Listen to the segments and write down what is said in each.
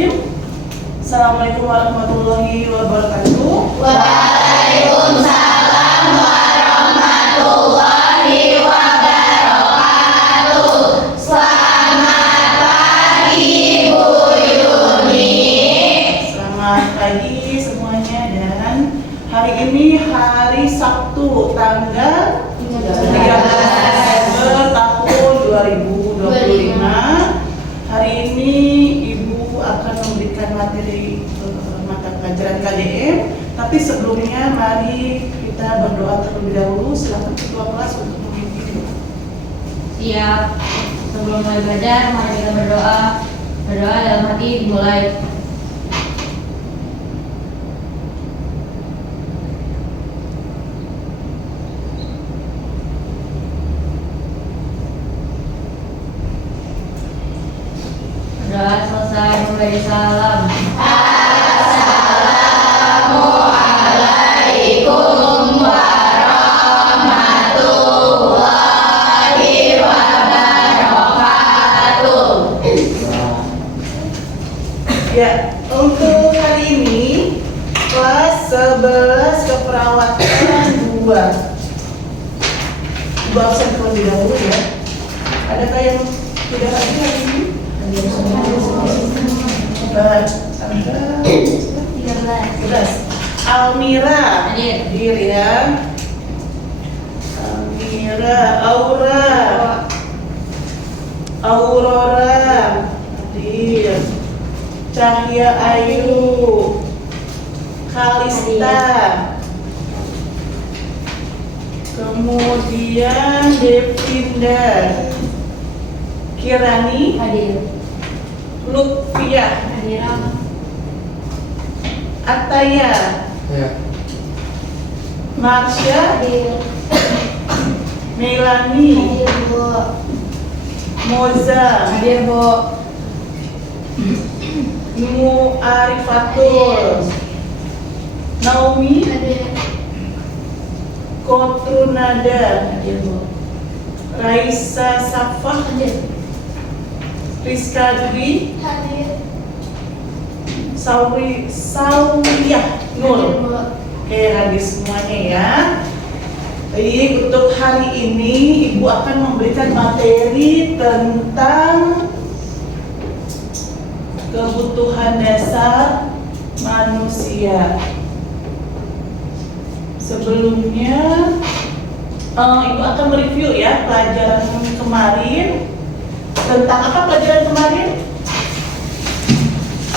Bismillahirrahmanirrahim. Assalamualaikum warahmatullahi wabarakatuh. Waalaikumsalam warahmatullahi wabarakatuh. Selamat pagi Bu Yuni. Selamat pagi semuanya, dan hari ini hari Sabtu tanggal 13 Desember tahun 2025. Hari ini Ibu akan memberikan materi mata pelajaran KDM, tapi sebelumnya mari kita berdoa terlebih dahulu. Silakan ketua kelas untuk memimpin. Siap. Sebelum mulai belajar, mari kita berdoa. Berdoa dalam hati dimulai. Berdoa selesai, memberi salam. Assalamualaikum warahmatullahi wabarakatuh. Ya, untuk hari ini kelas 11 keperawatan 2. Ibu absen terlebih dahulu ya. Adakah yang tidak hadir hari ini? Tanggal 13. Almira hadir ya. Almira, Aurora hadir. Cahya Ayu, Kalista, kemudian Devinda, Kirani, Hadir. Lutfiah, Hadir. Ataya, Marsha, Melani, Moza, Hadir, Bu. Mu'arifatul, Naomi, Kotrunada, Hadir, Bu. Raisa Safah, Rizka Dwi, Sauriyah Nur. Oke, hadir semuanya ya. Baik, untuk hari ini Ibu akan memberikan materi tentang kebutuhan dasar manusia. Sebelumnya Ibu akan mereview ya pelajaran kemarin. Tentang apa pelajaran kemarin?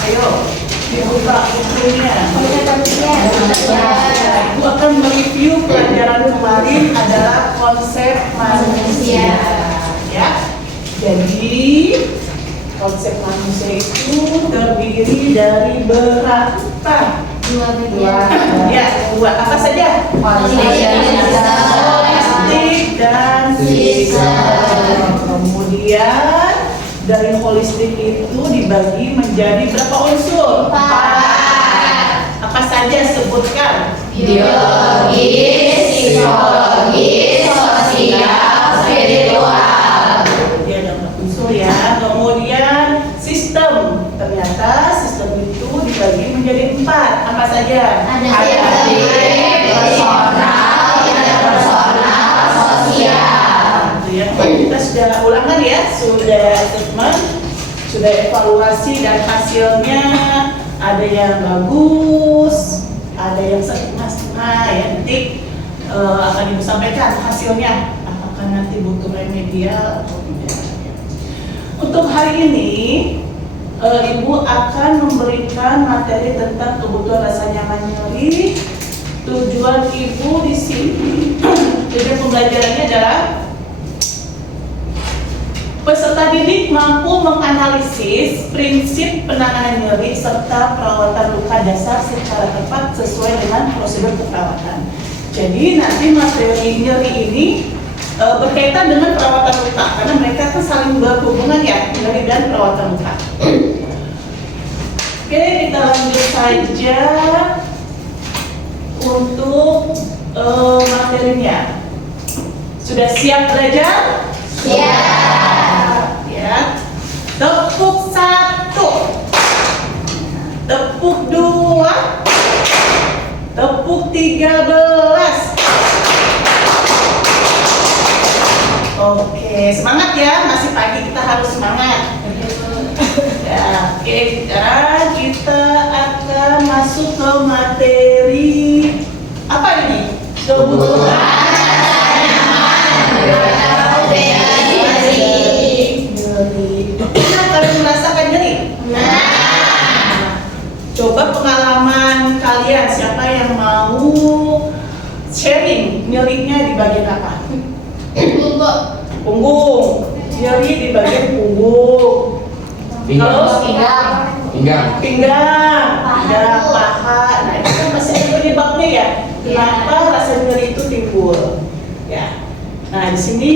Ayo, dibuka bukunya. Ibu akan mereview pelajaran kemarin adalah konsep manusia. Ya, jadi konsep manusia itu terdiri dari berapa? Dua Ya, dua. Apa saja? Holistik dan sistem. Kemudian dari holistik itu dibagi menjadi berapa unsur? 4. Apa saja sebutkan? Biologis, psikologis, sosial, spiritual. Dia ada 4 unsur ya. Kemudian sistem. Ternyata sistem itu dibagi menjadi 4. Apa saja? Ada personal, sosial. Ya, kita sudah ulangan ya, sudah assessment, sudah evaluasi, dan hasilnya ada yang bagus, ada yang setengah-setengah ya. Nanti akan Ibu sampaikan hasilnya, apakah nanti butuh remedial atau tidak. Untuk hari ini Ibu akan memberikan materi tentang kebutuhan rasa nyaman nyeri. Tujuan Ibu di sini, tujuan pembelajarannya adalah peserta didik mampu menganalisis prinsip penanganan nyeri serta perawatan luka dasar secara tepat sesuai dengan prosedur keperawatan. Jadi nanti materi nyeri ini berkaitan dengan perawatan luka karena mereka kan saling berhubungan ya, nyeri dan perawatan luka. Oke, kita lanjut saja untuk materinya. Sudah siap belajar? Siap. Ya. Tepuk 1. 13. Oke, semangat ya, masih pagi kita harus semangat. Ya, oke, sekarang kita akan masuk ke materi apa ini? Kebutuhan nyeri. Pernah kalian merasakan nyeri? Coba pengalaman kalian, siapa yang mau sharing nyerinya di bagian apa? Punggung. Nyeri di bagian punggung. Kalau pinggang, paha. Nah, itu kan masih ada penyebabnya ya. Kenapa rasa nyeri itu timbul? Ya. Nah, di sini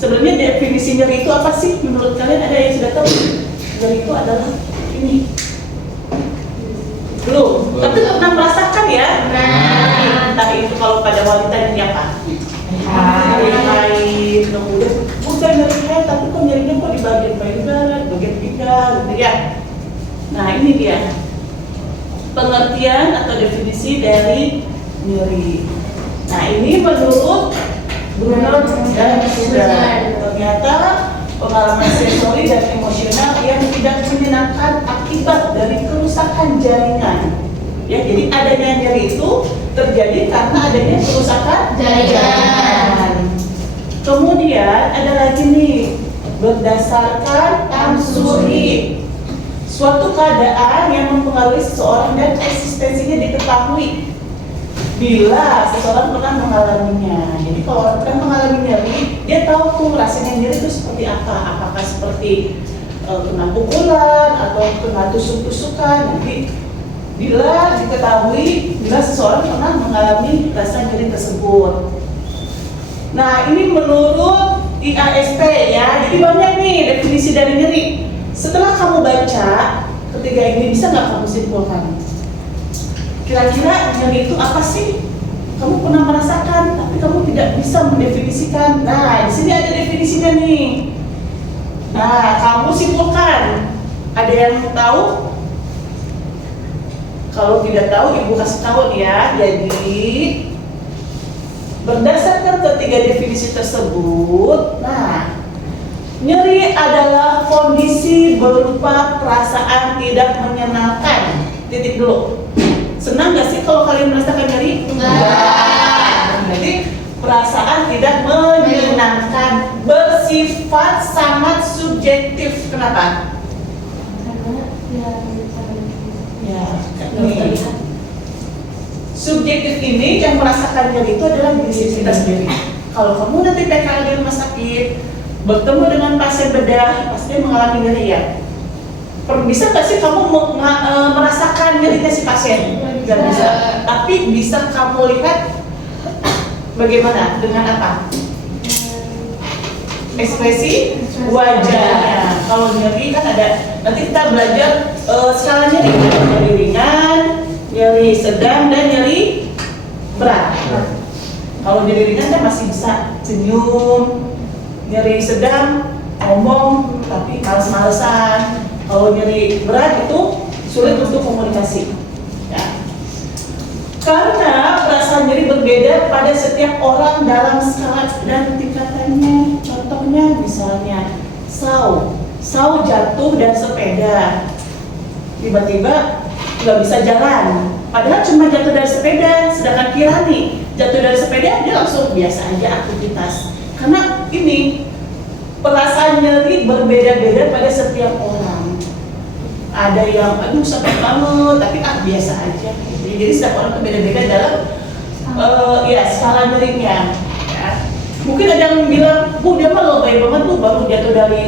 sebenarnya definisi nyeri itu apa sih? Menurut kalian ada yang sudah tahu? Nyeri itu adalah ini. Belum. Tapi pernah merasakan ya? Entah itu kalau pada wanita ini apa? Nyeri haid, kemudian bukan nyeri haid, tapi kok nyerinya kok di bagian payudara, bagian pinggang, gitu ya. Nah, ini dia pengertian atau definisi dari nyeri. Nah, ini menurut Bruno dan Sudan. Ternyata pengalaman sensori dan emosional yang tidak menyenangkan akibat dari kerusakan jaringan. Ya, jadi adanya nyeri itu terjadi karena adanya kerusakan jaringan. Kemudian ada lagi nih, berdasarkan Tamsuri, suatu keadaan yang mempengaruhi seseorang dan eksistensinya diketahui bila seseorang pernah mengalaminya. Jadi kalau orang pernah mengalami nyeri, dia tahu tuh rasanya nyeri itu seperti apa. Apakah seperti kena pukulan atau kena tusuk-tusukan. Jadi bila diketahui bila seseorang pernah mengalami rasa nyeri tersebut. Nah, ini menurut IASP ya. Jadi banyak nih definisi dari nyeri. Setelah kamu baca ketiga ini, bisa nggak kamu simpulkan? Kira-kira nyeri itu apa sih? Kamu pernah merasakan, tapi kamu tidak bisa mendefinisikan. Nah, di sini ada definisinya nih. Nah, kamu simpulkan. Ada yang tahu? Kalau tidak tahu, ibu kasih tahu ya. Jadi berdasarkan ketiga definisi tersebut, nah, nyeri adalah kondisi berupa perasaan tidak menyenangkan. Titik dulu. Senang nggak sih kalau kalian merasakan nyeri? Enggak. Jadi perasaan tidak menyenangkan, bersifat sangat subjektif. Kenapa? Ya, ini. Subjektif ini yang merasakan nyeri itu adalah diri kita sendiri. Kalau kamu nanti PKL di rumah sakit, bertemu dengan pasien bedah, pasti mengalami nyeri ya. Bisa nggak sih kamu merasakan nyerinya si pasien? Nggak bisa. Tapi bisa kamu lihat bagaimana, dengan apa? Ekspresi wajahnya. Kalau nyeri kan ada. Nanti kita belajar skala nyeri. Nyeri ringan, nyeri sedang, dan nyeri berat. Kalau nyeri ringan kan masih bisa senyum. Nyeri sedang ngomong tapi males-malesan. Kalau nyeri berat itu sulit untuk komunikasi. Ya. Karena perasaan nyeri berbeda pada setiap orang dalam skala dan tingkatannya. Contohnya misalnya Sau jatuh dan sepeda, tiba-tiba nggak bisa jalan. Padahal cuma jatuh dari sepeda. Sedangkan Kirani jatuh dari sepeda, dia langsung biasa aja aktivitas. Karena ini perasaan nyeri berbeda-beda pada setiap orang. Ada yang aduh sakit banget, tapi biasa aja. Jadi setiap orang itu beda-beda dalam skala nyerinya. Ya. Mungkin ada yang bilang, Bu, dia mah lebay banget tuh, baru jatuh dari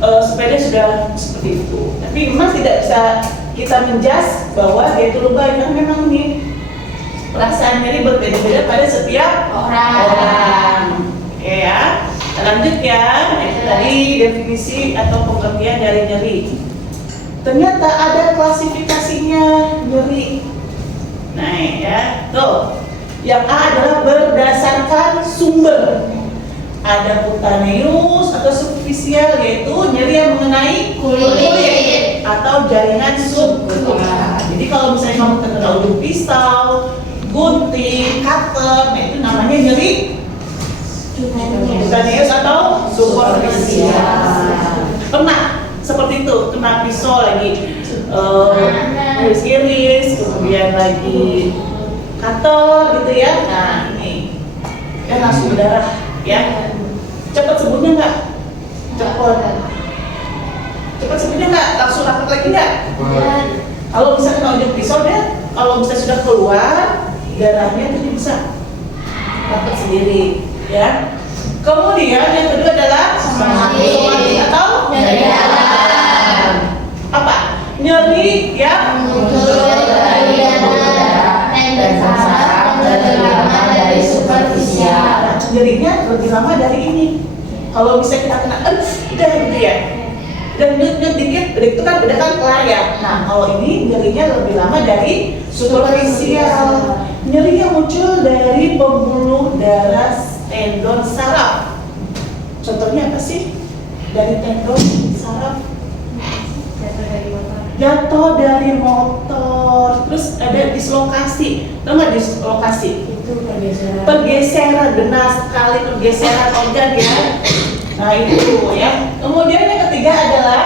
sepeda sudah seperti itu. Tapi memang tidak bisa kita menjudge bahwa dia itu lebay, kan memang nih perasaan nyeri berbeda-beda pada setiap orang. Oke ya. Kita lanjut ya. Itu tadi definisi atau pengertian dari nyeri. Ternyata ada klasifikasinya nyeri. Nah ya, tuh. Yang A adalah berdasarkan sumber. Ada cutaneous atau superficial, yaitu nyeri yang mengenai kulit atau jaringan subkutan. Jadi kalau misalnya kamu terkena ujung pisau, gunting, cutter, nah itu namanya nyeri cutaneous atau superficial. Pernah seperti itu, kena pisau lagi iris-iris, kemudian lagi cutter gitu ya. Nah ini ya langsung berdarah ya. Cepat sembuhnya nggak? Cepat sembuhnya nggak? Langsung rapat lagi nggak? Kalau bisa kena ujung pisau deh, kalau bisa sudah keluar darahnya itu bisa rapat sendiri ya. Kemudian yang kedua adalah somatik atau Nyeri dalam. apa? Nyeri yang Muncul dari dada, tendon saraf lebih lama dari superficial. nyerinya lebih lama dari ini. Kalau bisa kita kena udah gitu ya. Dan nyut dikit, itu kan udah kan kelar ya. Nah kalau ini nyerinya lebih lama dari superficial. Nyeri yang muncul dari pembuluh darah tendon saraf. Contohnya apa sih? Dari tendon saraf. Jatuh dari motor. Terus ada dislokasi. Tahu nggak dislokasi? Itu pergeseran. Pergeseran, benar sekali, pergeseran organ ya. Nah itu ya. Kemudian yang ketiga adalah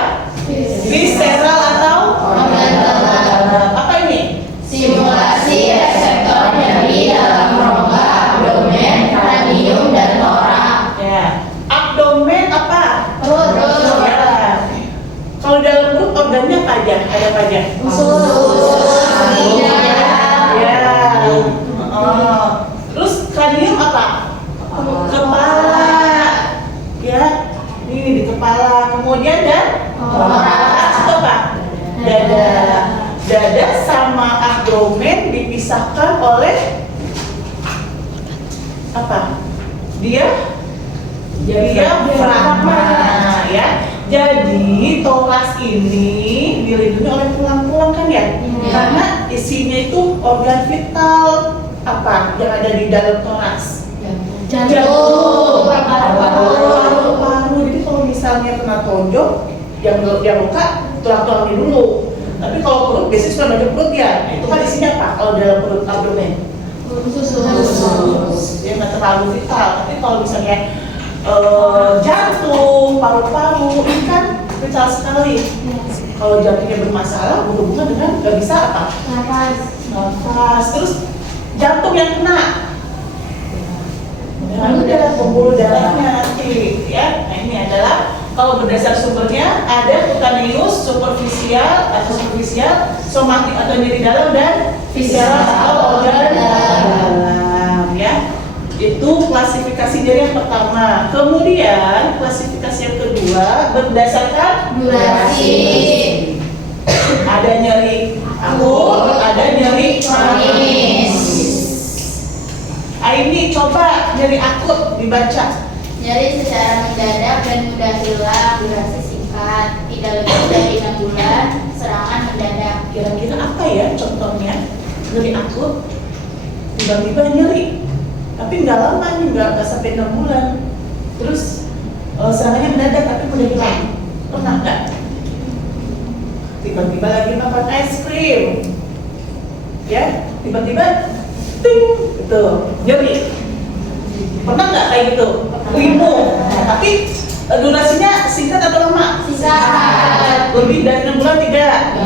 visceral atau Organ dalam. apa ini? Simulasi reseptor nyeri dalam rongga abdomen, kranium, dan torak. Ya. Abdomen apa? Perut. Ya. Kalau dalam perut organnya apa aja? Ada apa aja? Usus, ginjal, Ya. Terus kranium apa? Kepala. Ya. Ini di kepala. Kemudian dan torak. itu apa? Dada. Dada sama abdomen dipisahkan oleh apa? Diafragma ya. Jadi toras ini dilindungi oleh tulang-tulang kan ya? Karena isinya itu organ vital apa yang ada di dalam toras? Jantung, paru-paru. Paru. Jadi kalau misalnya kena tonjok, yang luka tulang-tulangnya dulu. Tapi kalau perut biasanya suka banyak perut ya. Nah, itu kan isinya apa? Kalau dalam perut abdomen? Usus. Ya nggak terlalu vital. Tapi kalau misalnya jantung, paru-paru, ini kan vital sekali. Kalau jantungnya bermasalah, berhubungan dengan nggak bisa apa? Nafas. Terus jantung yang kena. Lalu ada pembuluh darahnya nanti ya. Nah ini adalah kalau berdasar sumbernya ada cutaneous, superficial atau superficial, somatik atau nyeri dalam, dan visceral atau organ dalam ya. Itu klasifikasi nyeri yang pertama. Kemudian klasifikasi yang kedua berdasarkan Durasi. Ada nyeri akut, ada nyeri kronis. Ini coba nyeri akut dibaca. Nyeri secara mendadak dan mudah hilang, durasi singkat, tidak lebih dari 6 bulan, serangan mendadak. Kira-kira apa ya contohnya nyeri akut? Tiba-tiba nyeri, tapi nggak lama nih, nggak sampai 6 bulan. Terus serangannya mendadak tapi mudah hilang. Pernah nggak? Tiba-tiba lagi makan es krim, ya, tiba-tiba ting, gitu, nyeri. Pernah nggak kayak gitu? Linu, tapi durasinya singkat atau lama? Singkat. Lebih dari 6 bulan tidak?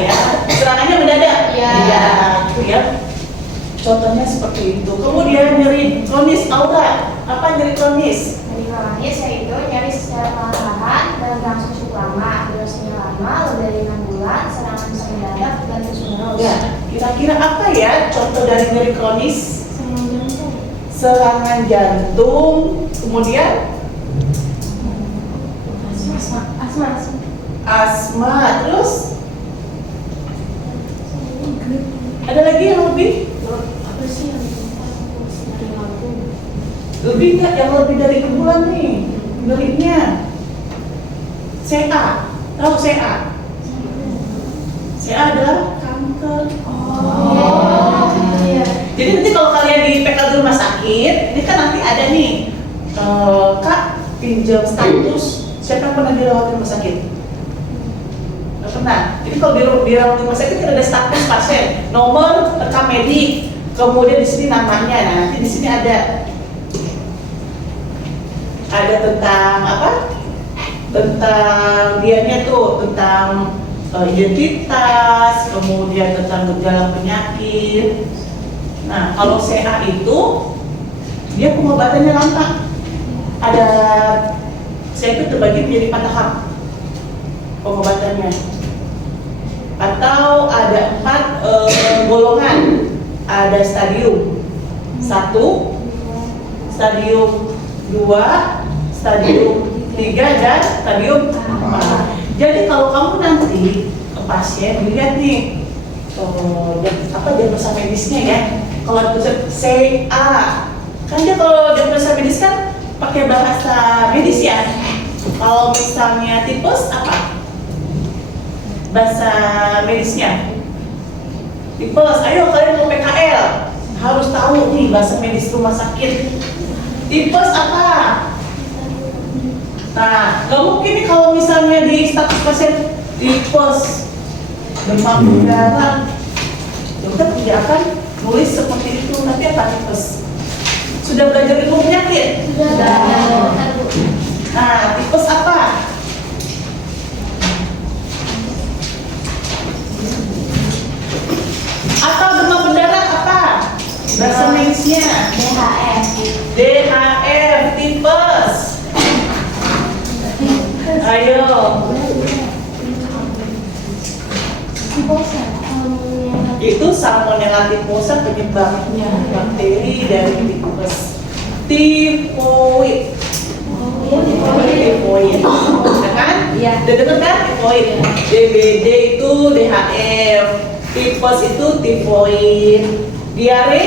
Ya. Serangannya mendadak? Ya. Gitu ya. Contohnya seperti itu. Kemudian nyeri kronis, Aura. Apa nyeri kronis? Nyeri kronis yaitu nyeri secara perlahan dan berlangsung cukup lama, durasinya lama, lebih dari 6 bulan, serangan bisa mendadak dan terus menerus. Ya. Kira-kira apa ya contoh dari nyeri kronis? Serangan jantung. Serangan jantung. Kemudian asma. Terus ada lagi yang lebih? Apa sih yang nyeri lambung? Lebih nggak, yang lebih dari 6 bulan nih nyerinya? CA, tahu CA? CA adalah kanker. Iya. Jadi nanti kalau kalian di PK di rumah sakit, ini kan nanti ada nih, Kak pinjam status. Siapa yang pernah dirawat di rumah sakit? terkena. Jadi kalau di rawat rumah sakit kan ada status pasien, nomor rekam medik, kemudian di sini namanya. Nah, nanti di sini ada tentang apa? Tentang dianya tuh, tentang identitas, kemudian tentang gejala penyakit. Nah, kalau CA itu dia pengobatannya lama. Ada CA itu terbagi menjadi 4 tahap pengobatannya. Atau ada 4 golongan. Ada stadium 1, stadium 2, stadium 3, dan stadium 4. Jadi kalau kamu nanti ke pasien, lihat nih diagnosa medisnya ya. Kalau itu CA, kan dia kalau diagnosa medis kan pakai bahasa medis ya. Kalau misalnya tipes apa? Bahasa medisnya. Tipes, ayo kalian mau PKL harus tahu nih bahasa medis rumah sakit. Tipes apa? Nah, nggak mungkin nih kalau misalnya di status pasien tipes, demam berdarah, dokter tidak akan nulis seperti itu. Nanti apa tipes? Sudah belajar ilmu penyakit? Sudah. Nah, tipes apa? Atau demam berdarah apa? Bahasa medisnya DHF, tipes. Ayo. Itu Salmonella typhosa penyebabnya bakteri dari tikus. Tifoid. Tifoid. Ya kan? Iya. Udah denger kan? Tifoid. DBD itu DHF. Tipes itu tifoid. Diare.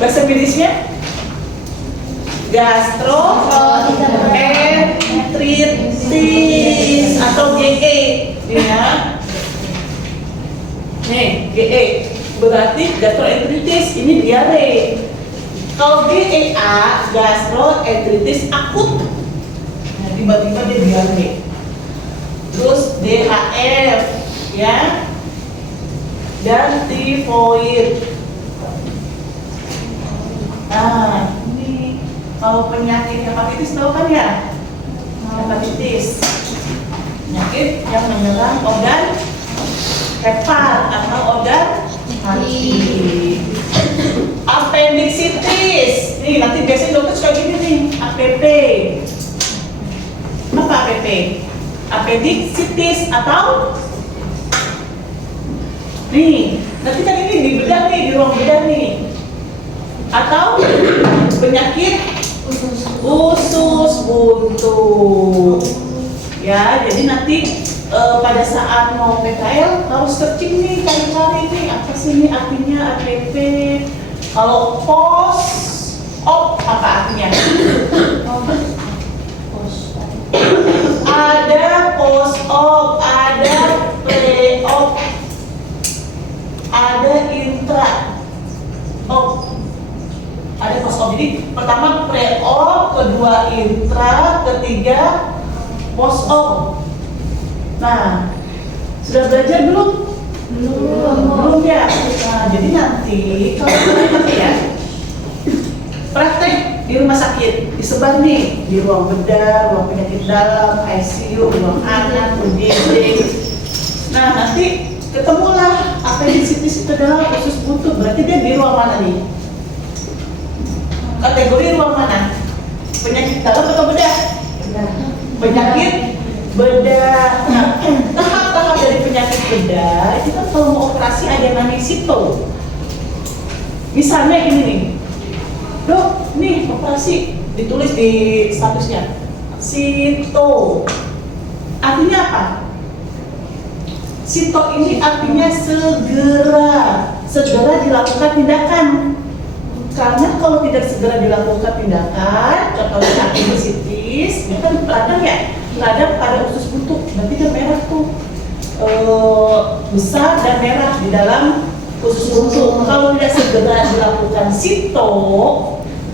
Bahasa medisnya gastroenteritis atau GE ya. Nih, GE berarti gastroenteritis, ini diare. Kalau GEA, gastroenteritis akut. Nah, tiba-tiba dia diare. Terus DHF ya. Dan tifoid. Nah, ini kalau penyakit hepatitis tahu kan ya? Hepatitis, penyakit yang menyerang organ hepat atau organ hati. Appendicitis, nih nanti biasanya dokter suka gini nih, APP. Apa APP? Appendicitis atau nih, nanti kan ini di bedah nih, di ruang bedah nih. Atau penyakit usus buntu ya. Jadi nanti pada saat mau PKL harus searching nih, cari-cari nih apa sih ini artinya APP. Kalau post-op apa artinya? Ada post-op, ada pre-op, ada intra-op. Ada post-op, jadi pertama pre-op, kedua intra, ketiga post-op. Nah, sudah belajar belum? Belum ya? Nah, jadi nanti kalau nanti ya praktek di rumah sakit, disebar nih di ruang bedah, ruang penyakit dalam, ICU, ruang anak, UGD. Nah, nanti ketemulah appendicitis itu adalah usus buntu, berarti dia di ruang mana nih? Kategori ruang mana? Penyakit dalam atau bedah? Penyakit bedah. Nah, tahap-tahap dari penyakit bedah itu kan kalau mau operasi ada namanya sito. Misalnya ini nih, dok, nih operasi, ditulis di statusnya sito. Artinya apa? Sito ini artinya segera dilakukan tindakan. Karena kalau tidak segera dilakukan tindakan, contohnya appendicitis, itu kan radang ya, radang pada usus buntu, berarti dia merah tuh, besar dan merah di dalam usus buntu. Kalau tidak segera dilakukan sito,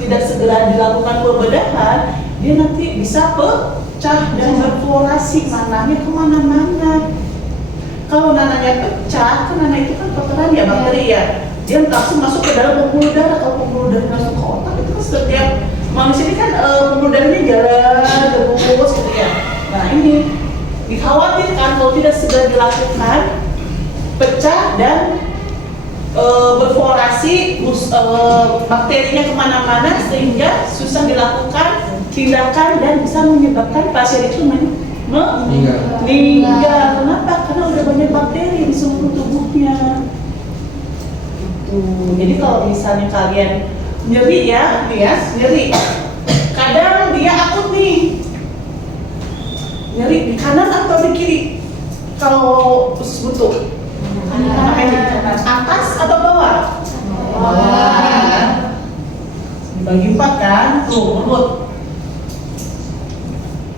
tidak segera dilakukan pembedahan, dia nanti bisa pecah dan berfluorasi, nanahnya kemana-mana. Kalau nanahnya pecah, kan nanah itu kan kotoran ya, bakteri ya, dia langsung masuk ke dalam pembuluh darah. Kalau pembuluh darah masuk ke otak, itu kan setiap manusia ini kan pembuluh darahnya jalan terus gitu ya. Nah ini dikhawatirkan kalau tidak segera dilakukan, pecah dan berfluorasi, bakterinya kemana-mana sehingga susah dilakukan tindakan dan bisa menyebabkan pasien itu meninggal. Kenapa? Karena udah banyak bakteri di seluruh tubuhnya. Jadi kalau misalnya kalian nyeri ya, nih ya, nyeri. Kadang dia akut nih, nyeri di kanan atau di kiri. Kalau usus buntu, atas atau bawah? Bawah. Dibagi 4 kan, tuh urut.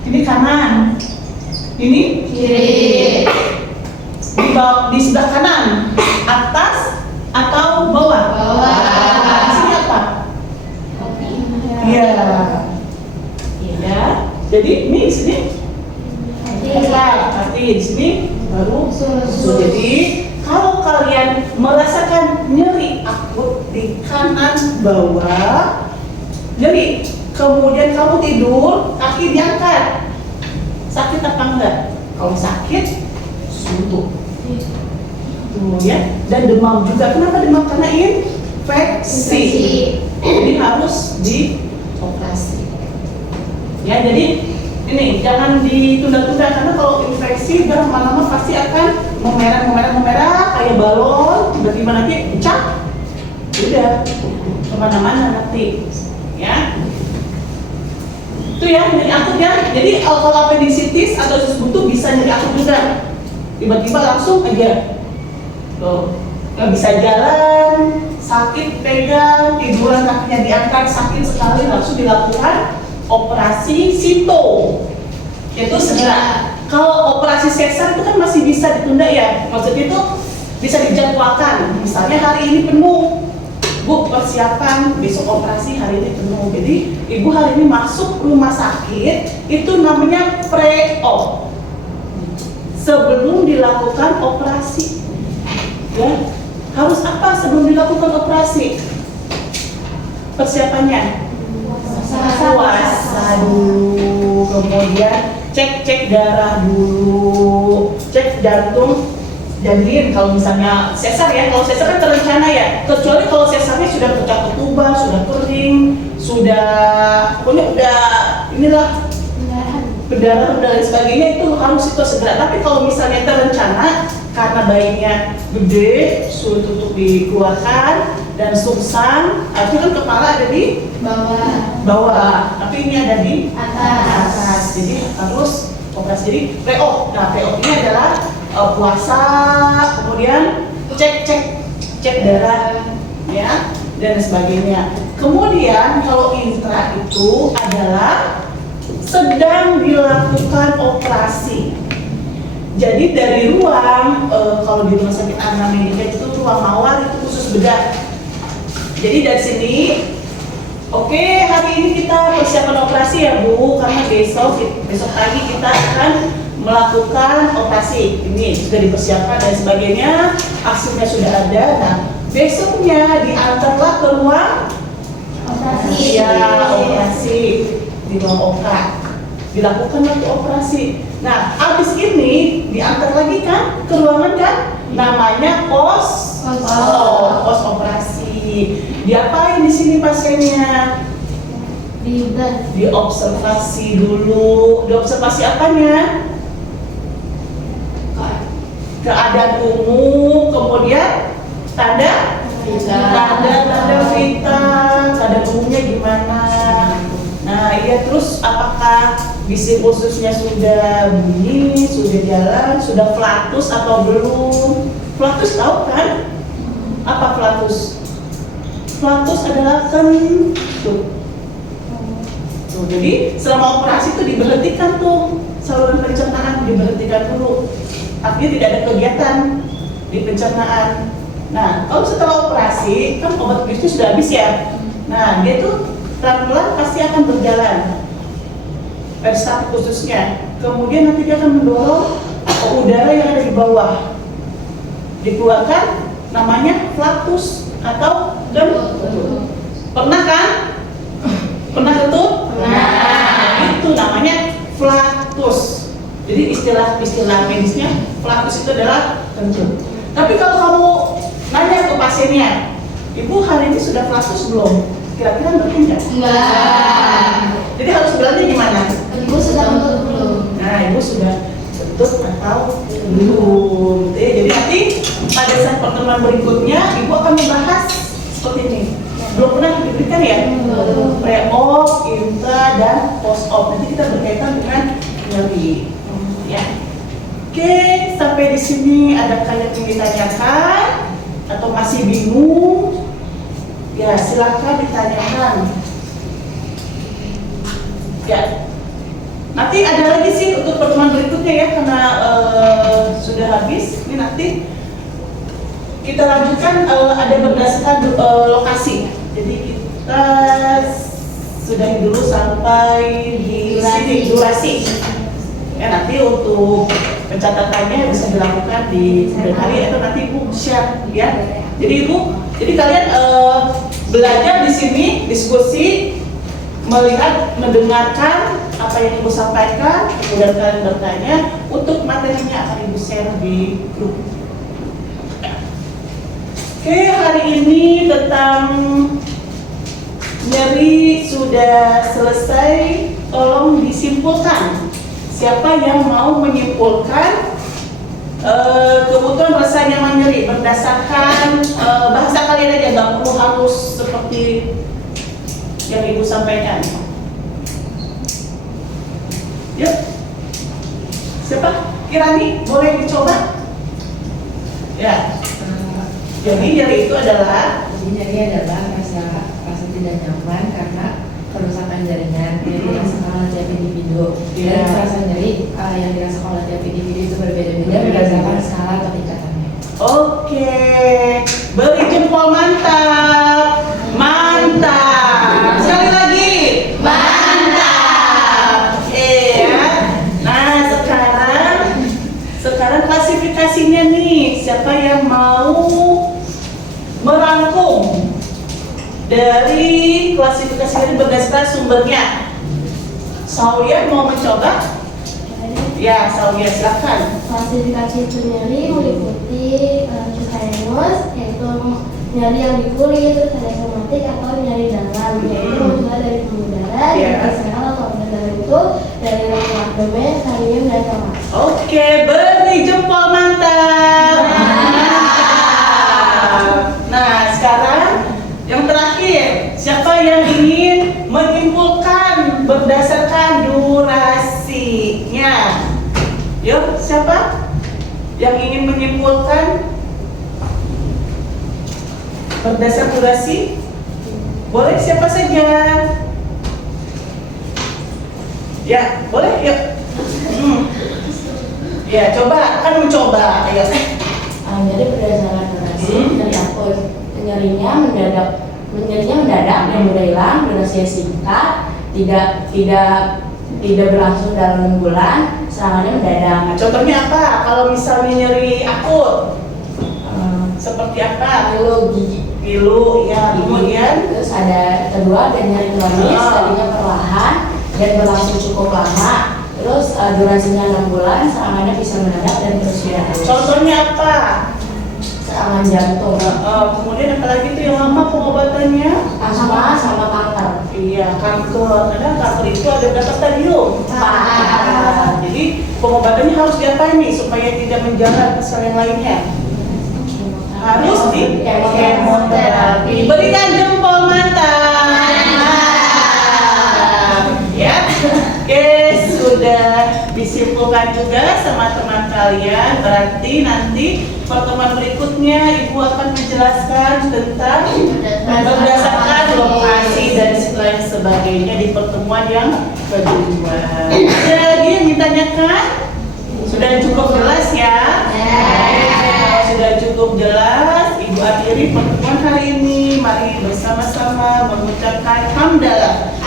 Ini kanan, ini Kiri. di sebelah kanan, atas atau bawah? Bawah. Di sini apa? Iya. Iya. Jadi ini di sini hati di sini baru usus. Jadi kalau kalian merasakan nyeri akut di kanan bawah, nyeri, kemudian kamu tidur, kaki diangkat, sakit apa enggak? Kalau sakit, suntuk. Tuh ya, dan demam juga. Kenapa demam? Karena infeksi. Jadi harus dioperasi. Ya, jadi ini jangan ditunda-tunda karena kalau infeksi lama-lama pasti akan memerah kayak balon, tiba-tiba nanti pecah, udah kemana-mana nanti, ya. Itu ya nyeri akut ya. Jadi kalau appendicitis atau usus buntu bisa nyeri akut juga, tiba-tiba langsung aja, tuh nggak bisa jalan, sakit pegang, tiduran kakinya diangkat, sakit sekali, langsung dilakukan operasi sito, yaitu segera. Kalau operasi sesar itu kan masih bisa ditunda ya, maksudnya itu bisa dijadwalkan. Misalnya hari ini penuh, Bu persiapan besok operasi, hari ini penuh. Jadi ibu hari ini masuk rumah sakit, itu namanya pre-op, sebelum dilakukan operasi. Ya, harus apa sebelum dilakukan operasi? Persiapannya puasa dulu, kemudian cek darah dulu, cek jantung. Jadi kalau misalnya sesar ya, kalau sesar kan terencana ya, kecuali kalau sesarnya sudah pecah ketuban, sudah kering, sudah pokoknya udah inilah berdarah dan lain sebagainya, itu harus itu segera. Tapi kalau misalnya terencana karena bayinya gede, sulit untuk dikeluarkan dan sungsang, artinya kan kepala ada di bawah, tapi ini ada di atas. Jadi harus operasi. Jadi pre-op. Nah, pre-op ini adalah puasa, kemudian cek darah, ya, dan sebagainya. Kemudian kalau intra itu adalah sedang dilakukan operasi. Jadi dari ruang, kalau di rumah sakit Anna Medika itu ruang mawar itu khusus bedah. Jadi dari sini, oke, hari ini kita persiapan operasi ya Bu, karena besok pagi kita akan melakukan operasi. Ini sudah dipersiapkan dan sebagainya, aksinya sudah ada. Nah, besoknya diantarlah ke ruang operasi. Ya, operasi di ruang OK. Dilakukan waktu operasi. Nah, habis ini diantar lagi kan ke ruangan kan, namanya pos operasi. Diapain di sini pasiennya? Diobservasi dulu. Diobservasi apanya? Keadaan umum, kemudian tanda vital, keadaan umumnya gimana? Nah, iya, terus apakah bisi ususnya sudah bunyi, sudah jalan, sudah flatus atau belum? Flatus tahu kan? Apa flatus? Flatus adalah kentut. Tuh, jadi selama operasi itu diberhentikan tuh saluran pencernaan, diberhentikan dulu. Artinya tidak ada kegiatan di pencernaan. Nah, kalau setelah operasi kan obat biusnya sudah habis ya. Nah, dia tuh pelan-pelan pasti akan berjalan. peristaltik khususnya. Kemudian nanti dia akan mendorong udara yang ada di bawah, dikeluarkan, namanya flatus atau kentut. Pernah kan? Pernah kentut? Nah, itu namanya flatus. Jadi istilah medisnya flatus itu adalah kentut. Tapi kalau kamu nanya ke pasiennya, Ibu hari ini sudah flatus belum? Kira-kira ngerti nggak? Enggak. Jadi harus bilangnya gimana? Ibu sudah kentut belum? Nah, Ibu sudah kentut atau belum? Jadi nanti pada saat pertemuan berikutnya Ibu akan membahas seperti ini. Belum pernah diberikan ya? Pre-op, intra, dan post-op. Nanti kita berkaitan dengan nyeri. Ya. Oke, sampai di sini adakah yang ingin ditanyakan atau masih bingung? Ya, silakan ditanyakan. Ya, nanti ada lagi sih untuk pertemuan berikutnya ya, karena sudah habis. Ini nanti kita lanjutkan ada berdasarkan lokasi. Jadi kita sudahi dulu sampai di sini durasi. Ya, nanti untuk pencatatannya bisa dilakukan di kemudian hari atau nanti Ibu share ya. Jadi kalian belajar di sini, diskusi, melihat, mendengarkan apa yang Ibu sampaikan, kemudian kalian bertanya. Untuk materinya akan Ibu share di grup. Oke, hari ini tentang nyeri sudah selesai. Tolong disimpulkan. Siapa yang mau menyimpulkan kebutuhan rasa nyaman nyeri berdasarkan bahasa kalian aja, nggak perlu harus seperti yang Ibu sampaikan. Yuk, siapa? Kirani, boleh dicoba? Ya. Jadi nyeri itu adalah rasa tidak nyaman karena kerusakan jaringan. Jadi dirasakan oleh tiap individu. Dan rasa nyeri yang dirasakan oleh tiap individu itu berbeda-beda berdasarkan skala atau tingkatannya. Oke, beri jempol mantap, mantap. Sekali lagi, mantap. Ya. Nah, sekarang klasifikasinya nih. Siapa yang mau merangkum dari klasifikasi ini berdasarkan sumbernya? Saulia mau mencoba? Ya, Saulia silakan. Klasifikasi nyeri meliputi cutaneous, yaitu nyeri yang di kulit, terus ada rheumatik atau nyeri dalam, yaitu muncul dari pembuluh darah, dari sel atau organ dalam itu, dari abdomen, perineum, dan torak. Oke, beri jempol mantap. Nah, sekarang yang terakhir, siapa yang ingin menyimpulkan berdasarkan durasinya? Yuk, siapa yang ingin menyimpulkan berdasar durasi? Boleh siapa saja? Ya, boleh, yuk. Ya, coba, kan mencoba. Ayo. Jadi berdasarkan durasi, nyeri akut, nyerinya mendadak dan mudah hilang, durasinya singkat, tidak berlangsung dalam 6 bulan, serangannya mendadak. Nah, contohnya apa? Kalau misalnya nyeri akut, seperti apa? Pilu, ya. Kemudian, Terus ada kedua, ada nyeri kronis, tadinya perlahan dan berlangsung cukup lama. Terus durasinya 6 bulan, serangannya bisa mendadak dan terus menerus. contohnya apa? Serangan jantung, Kemudian apalagi itu yang lama pengobatannya? asma sama kanker. Iya, kanker. Ada kanker itu ada berapa stadium? 4. Jadi pengobatannya harus diapain nih supaya tidak menjalar ke sel yang lainnya? Harus di kemoterapi. Berikan jempol mantap. Ya. Oke, sudah disimpulkan juga sama teman kalian. Berarti nanti pertemuan berikutnya Ibu akan menjelaskan tentang berdasarkan lokasi dan lain sebagainya di pertemuan yang kedua. Ada lagi yang ditanyakan? Sudah cukup jelas ya? Kalau sudah cukup jelas, Ibu akhiri pertemuan hari ini. Mari bersama-sama mengucapkan hamdalah